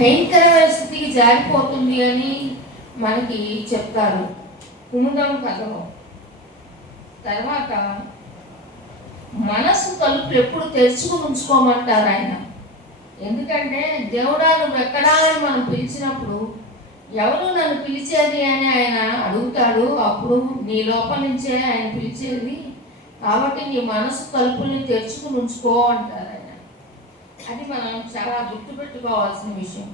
భయంకరమైన స్థితికి జారిపోతుంది అని మనకి చెప్తారు కుముదం కథలో. తర్వాత మనసు తలుపులు ఎప్పుడు తెరుచుకుని ఉంచుకోమంటారు ఆయన. ఎందుకంటే దేవుడా నువ్వు ఎక్కడా అని మనం పిలిచినప్పుడు ఎవరు నన్ను పిలిచేది అని ఆయన అడుగుతాడు. అప్పుడు నీ లోపల నుంచే ఆయన పిలిచేది. కాబట్టి నీ మనసు తలుపుల్ని తెరుచుకుని ఉంచుకో అంటారు ఆయన. అది మనం చాలా గుర్తుపెట్టుకోవాల్సిన విషయం.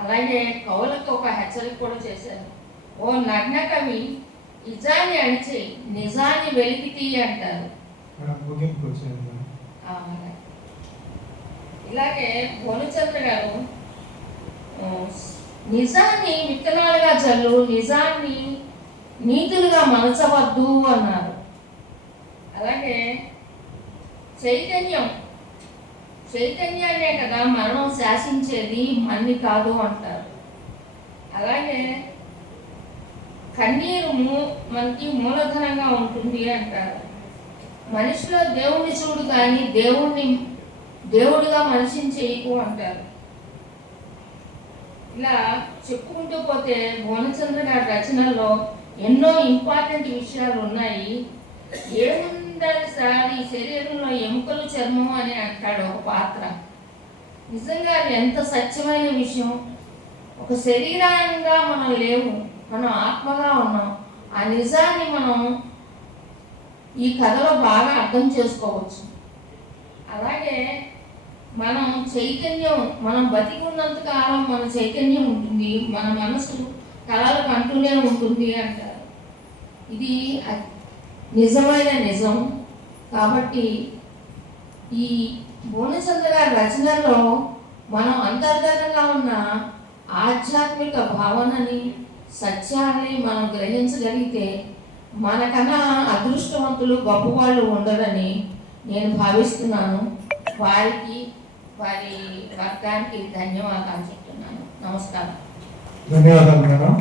అలాగే కవులకు ఒక హెచ్చరిక కూడా చేశారు. ఓ నగ్న కవి నిజాన్ని అణిచేయి, నిజాన్ని వెలికి తీయి అంటారు. ఇలాగే పూర్ణచంద్ర గారు నిజాన్ని విత్తనాలుగా చల్లు, నిజాన్ని నీతులుగా మలచవద్దు అన్నారు. అలాగే చైతన్యాన్నే కదా మరణం శాసించేది, మన్ని కాదు అంటారు. అలాగే కన్నీరు మనకి మూలధనంగా ఉంటుంది అంటారు. మనిషిలో దేవుణ్ణి చూడు కానీ దేవుడిగా మనిషిని చేయకు అంటారు. ఇలా చెప్పుకుంటూ పోతే పూర్ణచంద్ర గారి రచనల్లో ఎన్నో ఇంపార్టెంట్ విషయాలు ఉన్నాయి. ఏముందని సార్ ఈ శరీరంలో ఎముకలు చర్మం అని అంటాడు ఒక పాత్ర. నిజంగా అది ఎంత సత్యమైన విషయం. ఒక శరీరంగా మనం లేవు, మనం ఆత్మగా ఉన్నాం. ఆ నిజాన్ని మనం ఈ కథలో బాగా అర్థం చేసుకోవచ్చు. అలాగే మనం చైతన్యం, మనం బతికి ఉన్నంత కాలం మన చైతన్యం ఉంటుంది, మన మనసు కళలకు అంటూనే ఉంటుంది అంటారు. ఇది నిజమైన నిజం. కాబట్టి ఈ పూర్ణచంద్ర గారి రచనల్లో మనం అంతర్గతంగా ఉన్న ఆధ్యాత్మిక భావనని, సత్యాన్ని మనం గ్రహించగలిగితే మనకన్నా అదృష్టవంతులు గొప్పవాళ్ళు ఉండరని నేను భావిస్తున్నాను. వారికి, వారి వర్గానికి ధన్యవాదాలు చెప్తున్నాను. నమస్కారం. ధన్యవాదాలు మేడం.